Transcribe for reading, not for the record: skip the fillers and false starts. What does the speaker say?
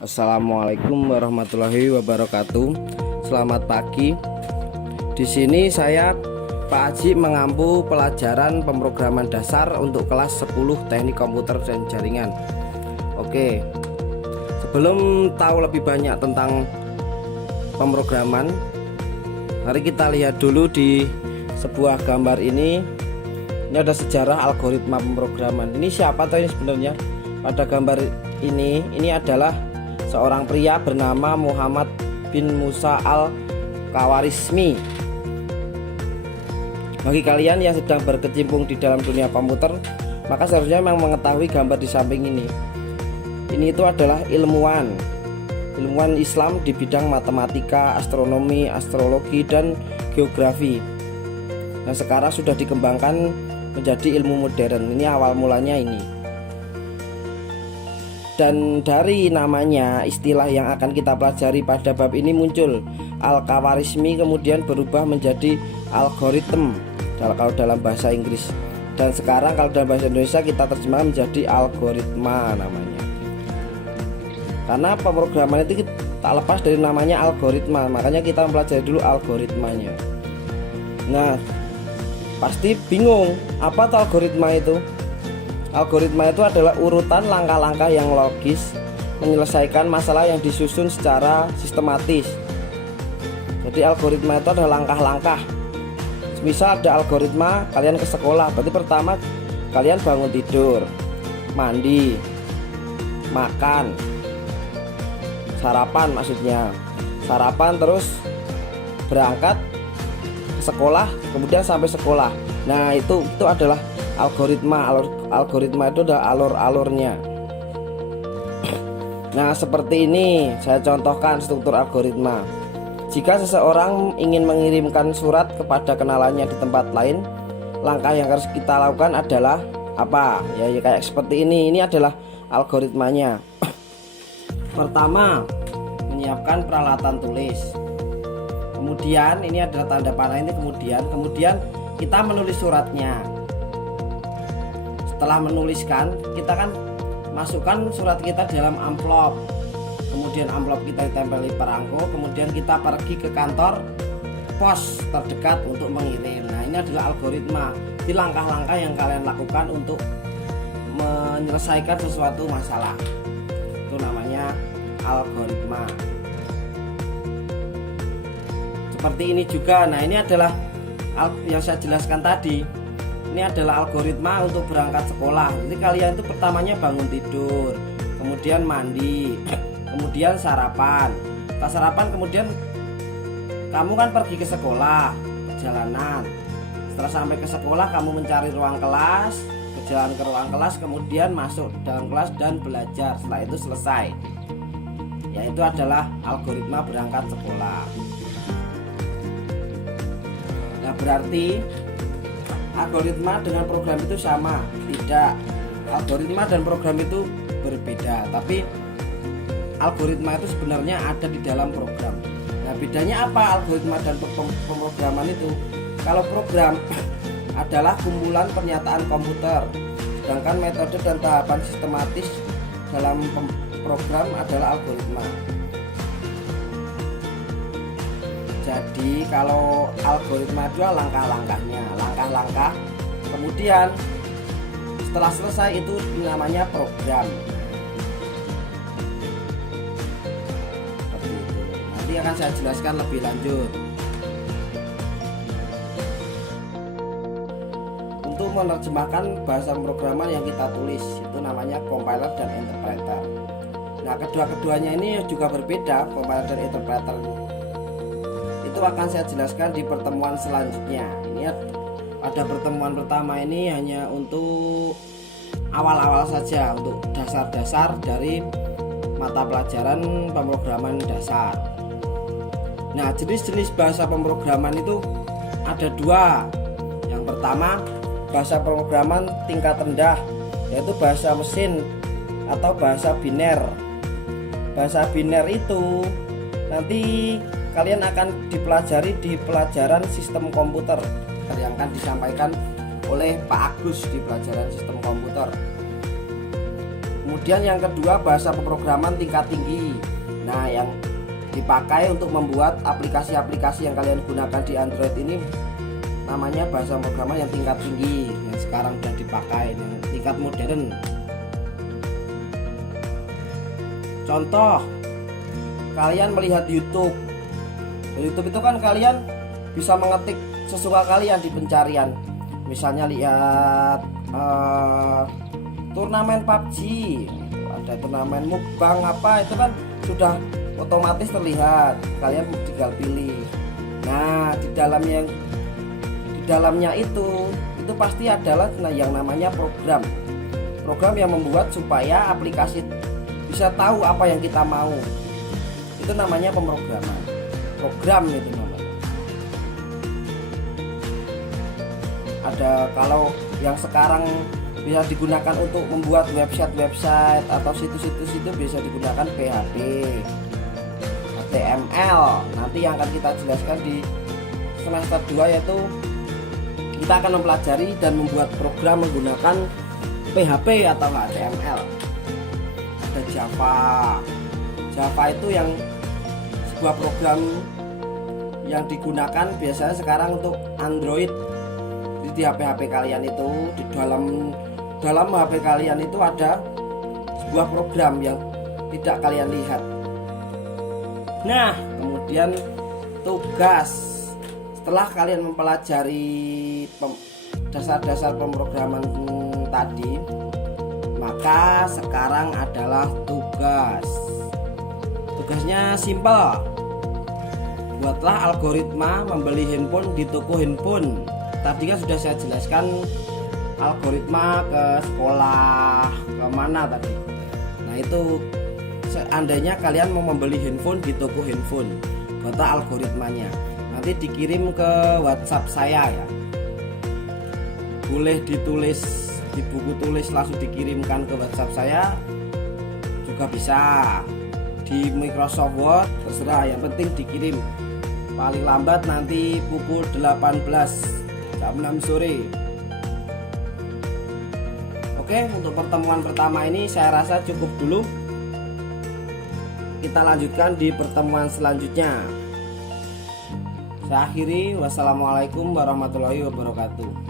Assalamualaikum warahmatullahi wabarakatuh. Selamat pagi. Di sini saya Pak Haji mengampu pelajaran pemrograman dasar untuk kelas 10 Teknik Komputer dan Jaringan. Oke. Sebelum tahu lebih banyak tentang pemrograman, mari kita lihat dulu di sebuah gambar ini. Ini ada sejarah algoritma pemrograman. Ini siapa tahu ini sebenarnya? Pada gambar ini adalah seorang pria bernama Muhammad bin Musa al-Khawarizmi. Bagi kalian yang sedang berkecimpung di dalam dunia komputer, maka seharusnya memang mengetahui gambar di samping ini. Ini itu adalah ilmuwan Islam di bidang matematika, astronomi, astrologi, dan geografi. Nah, sekarang sudah dikembangkan menjadi ilmu modern. Ini awal mulanya ini. Dan dari namanya, istilah yang akan kita pelajari pada bab ini muncul. Al-Khawarizmi kemudian berubah menjadi algoritma kalau dalam bahasa Inggris. Dan sekarang kalau dalam bahasa Indonesia kita terjemahkan menjadi algoritma namanya. Karena pemrograman itu tak lepas dari namanya algoritma, makanya kita mempelajari dulu algoritmanya. Nah, pasti bingung, apa tuh algoritma itu? Algoritma itu adalah urutan langkah-langkah yang logis menyelesaikan masalah yang disusun secara sistematis. Jadi algoritma itu adalah langkah-langkah. Misal ada algoritma kalian ke sekolah, berarti pertama kalian bangun tidur, mandi, makan, sarapan maksudnya. Sarapan terus berangkat ke sekolah, kemudian sampai sekolah. Nah, itu adalah algoritma. Algoritma itu adalah alur-alurnya. Nah, seperti ini saya contohkan struktur algoritma. Jika seseorang ingin mengirimkan surat kepada kenalannya di tempat lain, langkah yang harus kita lakukan adalah apa? Ya kayak seperti ini. Ini adalah algoritmanya. Pertama, menyiapkan peralatan tulis. Kemudian ini adalah tanda panah ini. Kemudian kita menulis suratnya. Setelah menuliskan, kita kan masukkan surat kita dalam amplop. Kemudian amplop kita ditempel di perangko. Kemudian kita pergi ke kantor pos terdekat untuk mengirim. Nah, ini adalah algoritma. Ini langkah-langkah yang kalian lakukan untuk menyelesaikan sesuatu masalah. Itu namanya algoritma. Seperti ini juga. Nah, ini adalah yang saya jelaskan tadi. Ini adalah algoritma untuk berangkat sekolah. Jadi kalian itu pertamanya bangun tidur, kemudian mandi, kemudian sarapan. Setelah sarapan kemudian kamu kan pergi ke sekolah, perjalanan. Setelah sampai ke sekolah kamu mencari ruang kelas, berjalan ke ruang kelas, kemudian masuk dalam kelas dan belajar. Setelah itu selesai. Yaitu adalah algoritma berangkat sekolah. Nah, berarti algoritma dengan program itu sama? Tidak. Algoritma dan program itu berbeda, tapi algoritma itu sebenarnya ada di dalam program. Nah, bedanya apa algoritma dan pemrograman itu? Kalau program adalah kumpulan pernyataan komputer, sedangkan metode dan tahapan sistematis dalam program adalah algoritma. Jadi kalau algoritma itu langkah-langkahnya, langkah-langkah. Kemudian setelah selesai itu namanya program. Seperti itu. Nanti akan saya jelaskan lebih lanjut. Untuk menerjemahkan bahasa pemrograman yang kita tulis itu namanya compiler dan interpreter. Nah, kedua-keduanya ini juga berbeda, compiler dan interpreter. Itu akan saya jelaskan di pertemuan selanjutnya. Ini pada pertemuan pertama ini hanya untuk awal-awal saja, untuk dasar-dasar dari mata pelajaran pemrograman dasar. Nah, jenis-jenis bahasa pemrograman itu ada dua. Yang pertama, bahasa pemrograman tingkat rendah, yaitu bahasa mesin atau bahasa biner. Bahasa biner itu nanti kalian akan dipelajari di pelajaran sistem komputer yang akan disampaikan oleh Pak Agus di pelajaran sistem komputer. Kemudian yang kedua, bahasa pemrograman tingkat tinggi. Nah, yang dipakai untuk membuat aplikasi-aplikasi yang kalian gunakan di Android ini namanya bahasa pemrograman yang tingkat tinggi, yang sekarang sudah dipakai, yang tingkat modern. Contoh, kalian melihat YouTube. YouTube itu kan kalian bisa mengetik sesuka kalian di pencarian. Misalnya lihat turnamen PUBG, ada turnamen mukbang apa, itu kan sudah otomatis terlihat, kalian tinggal pilih. Nah, di dalamnya itu pasti adalah yang namanya program yang membuat supaya aplikasi bisa tahu apa yang kita mau. Itu namanya pemrograman. Program itu namanya. Ada kalau yang sekarang bisa digunakan untuk membuat website atau situs-situs, itu bisa digunakan PHP, HTML. Nanti yang akan kita jelaskan di semester 2, yaitu kita akan mempelajari dan membuat program menggunakan PHP atau HTML. Ada Java itu yang sebuah program yang digunakan biasanya sekarang untuk Android. Di HP kalian itu, di dalam HP kalian itu ada sebuah program yang tidak kalian lihat. Nah, kemudian tugas. Setelah kalian mempelajari dasar-dasar pemrograman tadi, maka sekarang adalah tugas. Tugasnya simpel. Buatlah algoritma membeli handphone di toko handphone. Tadi kan sudah saya jelaskan algoritma ke sekolah, ke mana tadi. Nah, itu seandainya kalian mau membeli handphone di toko handphone, buatlah algoritmanya. Nanti dikirim ke WhatsApp saya ya. Boleh ditulis di buku tulis langsung dikirimkan ke WhatsApp saya juga bisa. Di Microsoft Word terserah, yang penting dikirim. Paling lambat nanti pukul 18 jam 6 sore. Oke, untuk pertemuan pertama ini saya rasa cukup dulu. Kita lanjutkan di pertemuan selanjutnya. Saya akhiri, wassalamualaikum warahmatullahi wabarakatuh.